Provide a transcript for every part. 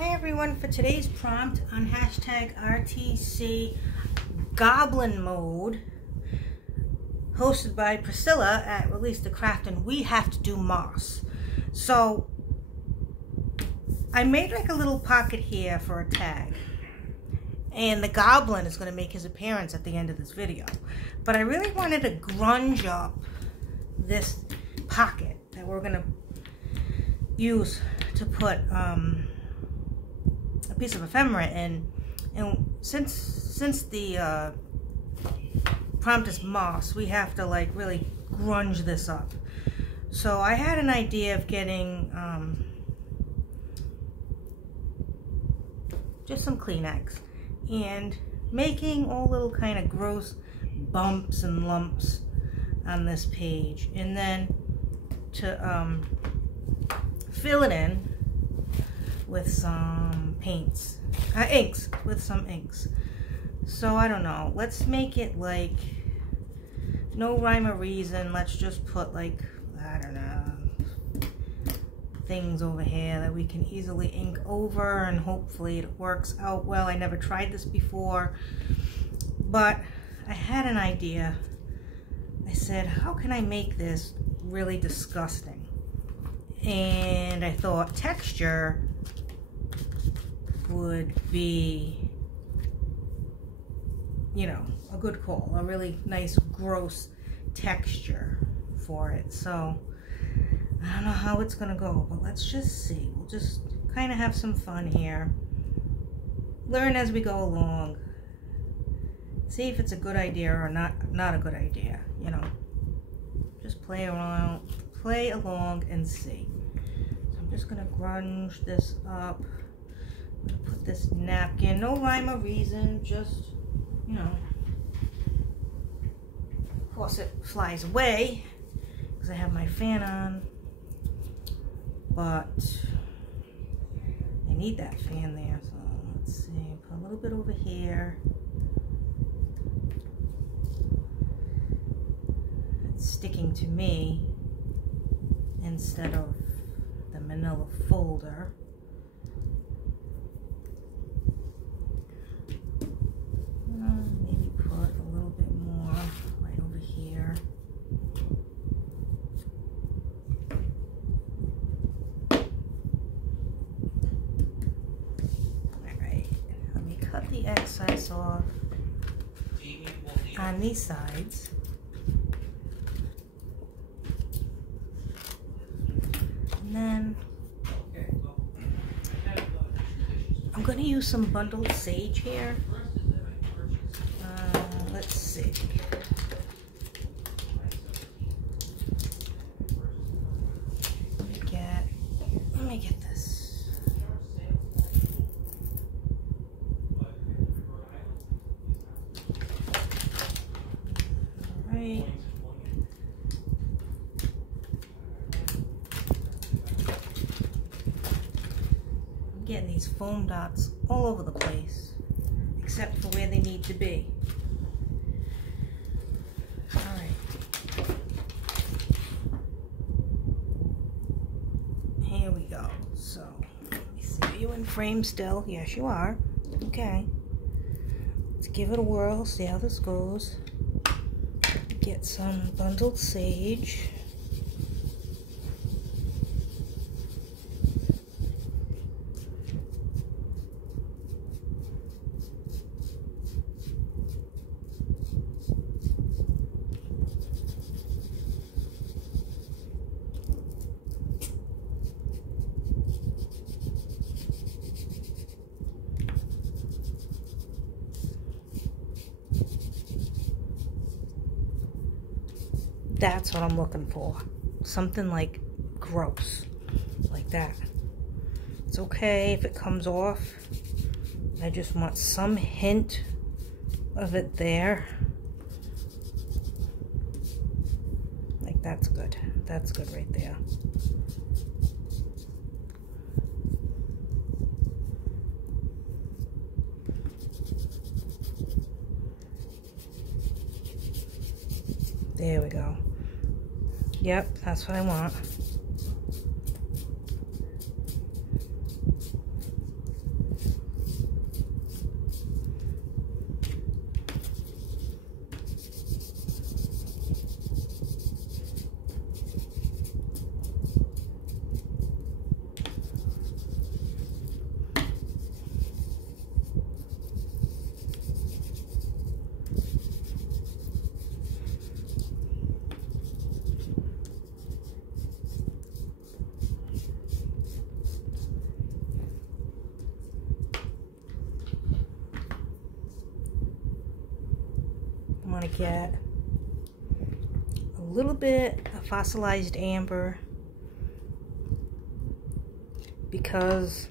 Hi everyone, for today's prompt on hashtag RTC Goblin Mode, hosted by Priscilla at Release the Craft, and we have to do moss. So I made like a little pocket here for a tag, and the goblin is going to make his appearance at the end of this video. But I really wanted to grunge up this pocket that we're going to use to put a piece of ephemera in. And since the prompt is moss, we have to like really grunge this up. So I had an idea of getting just some Kleenex and making all little kind of gross bumps and lumps on this page, and then to fill it in with some inks. With some inks. So I don't know, let's make it like no rhyme or reason. Let's just put like, I don't know, things over here that we can easily ink over, and hopefully it works out well. I never tried this before, but I had an idea. I said, how can I make this really disgusting? And I thought texture would be, you know, a good call, a really nice gross texture for it. So I don't know how it's gonna go, but let's just see. We'll just kind of have some fun here, learn as we go along, see if it's a good idea or not a good idea, you know. Just play around, play along and see. So I'm just gonna grunge this up. I'm gonna put this napkin, no rhyme or reason, just, you know. Of course it flies away because I have my fan on, but I need that fan there. So let's see, put a little bit over here. It's sticking to me instead of the manila folder. Maybe put a little bit more right over here. Alright, let me cut the excess off on these sides. And then I'm going to use some bundled sage here. Let's see. Let me get this. All right. I'm getting these foam dots all over the place, except for where they need to be. Here we go. So, let me see. Are you in frame still? Yes, you are. Okay. Let's give it a whirl, see how this goes. Get some bundled sage. That's what I'm looking for. Something like gross, like that. It's okay if it comes off. I just want some hint of it there. Like, that's good. That's good right there. There we go. Yep, that's what I want. want to get a little bit of fossilized amber, because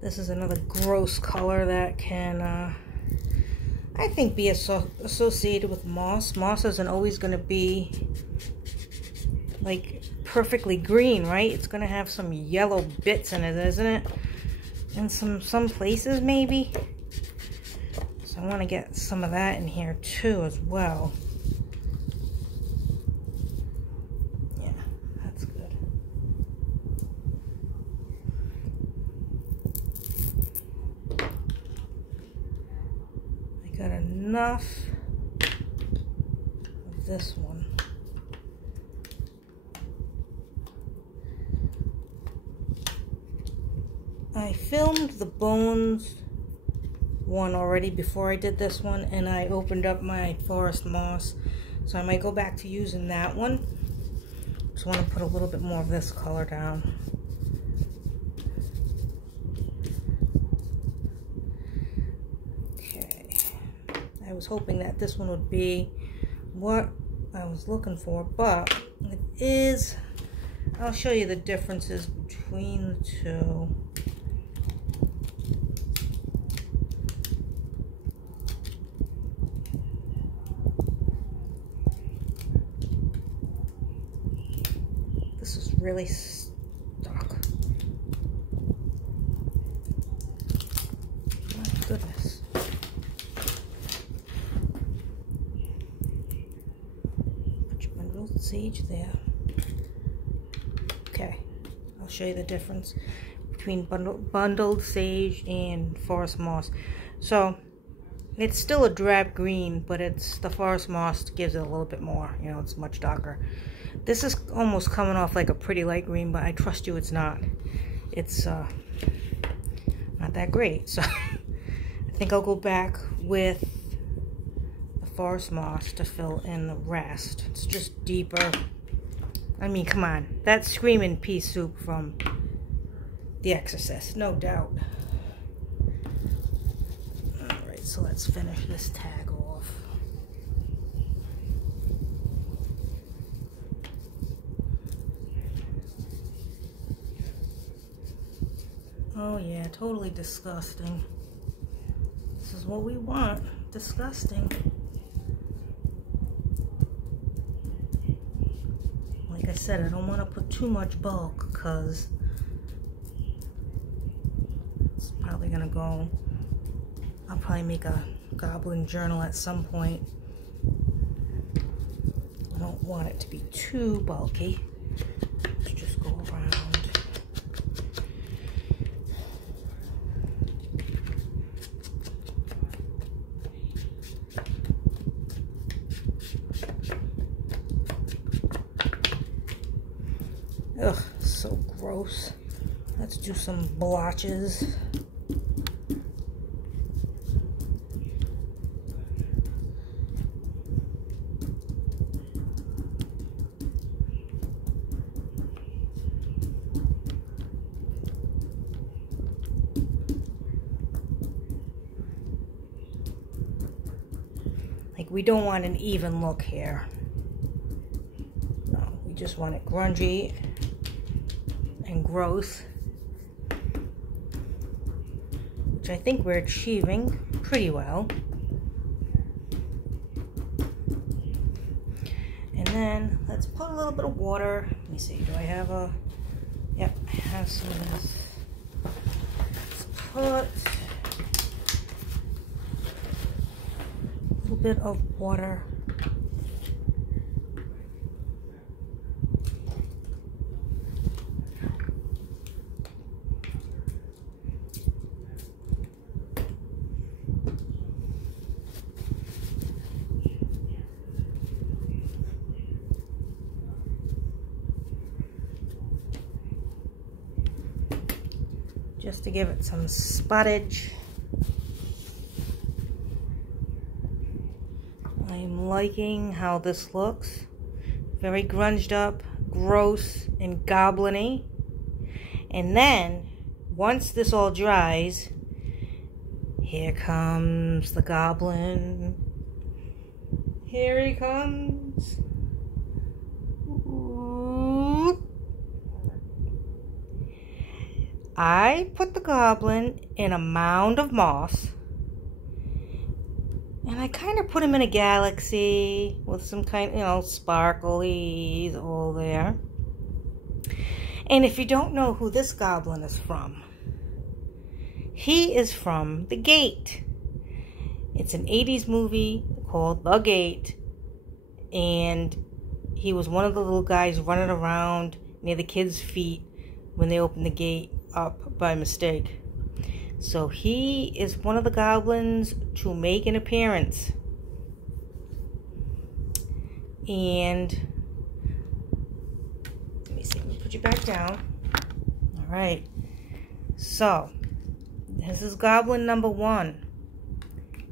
this is another gross color that can, I think, be associated with moss. Moss isn't always going to be like perfectly green, right? It's going to have some yellow bits in it, isn't it? And some places maybe. So I want to get some of that in here too as well. Yeah, that's good. I got enough of this one. I filmed the bones one already before I did this one, and I opened up my forest moss, so I might go back to using that one. Just want to put a little bit more of this color down. Okay, I was hoping that this one would be what I was looking for, but it is. I'll show you the differences between the two. This is really stuck. My goodness. Put your bundled sage there. Okay, I'll show you the difference between bundled sage and forest moss. So it's still a drab green, but it's the forest moss gives it a little bit more. You know, it's much darker. This is almost coming off like a pretty light green, but I trust you it's not. It's not that great. So I think I'll go back with the forest moss to fill in the rest. It's just deeper. I mean, come on. That's screaming pea soup from The Exorcist, no doubt. Alright, so let's finish this tag off. Oh yeah, totally disgusting. This is what we want. Disgusting. Like I said, I don't want to put too much bulk because it's probably going to go. I'll probably make a goblin journal at some point. I don't want it to be too bulky. Let's just go around. Ugh, so gross. Let's do some blotches. Like, we don't want an even look here. No, we just want it grungy and gross, which I think we're achieving pretty well. And then let's put a little bit of water. Let me see, do I have a, yep, I have some of this. Let's put a little bit of water. Just to give it some spottage. I'm liking how this looks. Very grunged up, gross, and goblin-y. And then, once this all dries, Here comes the goblin. Here he comes. Ooh. I put the goblin in a mound of moss. And I kind of put him in a galaxy with some kind, sparklies all there. And if you don't know who this goblin is from, he is from The Gate. It's an 80s movie called The Gate. And he was one of the little guys running around near the kids' feet when they opened the gate up by mistake. So he is one of the goblins to make an appearance. And let me see, let me put you back down. All right. So this is goblin number 1.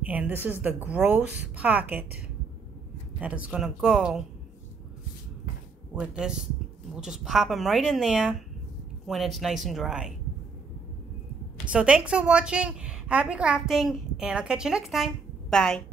And this is the gross pocket that is going to go with this. We'll just pop him right in there when it's nice and dry. So thanks for watching. Happy crafting, and I'll catch you next time. Bye.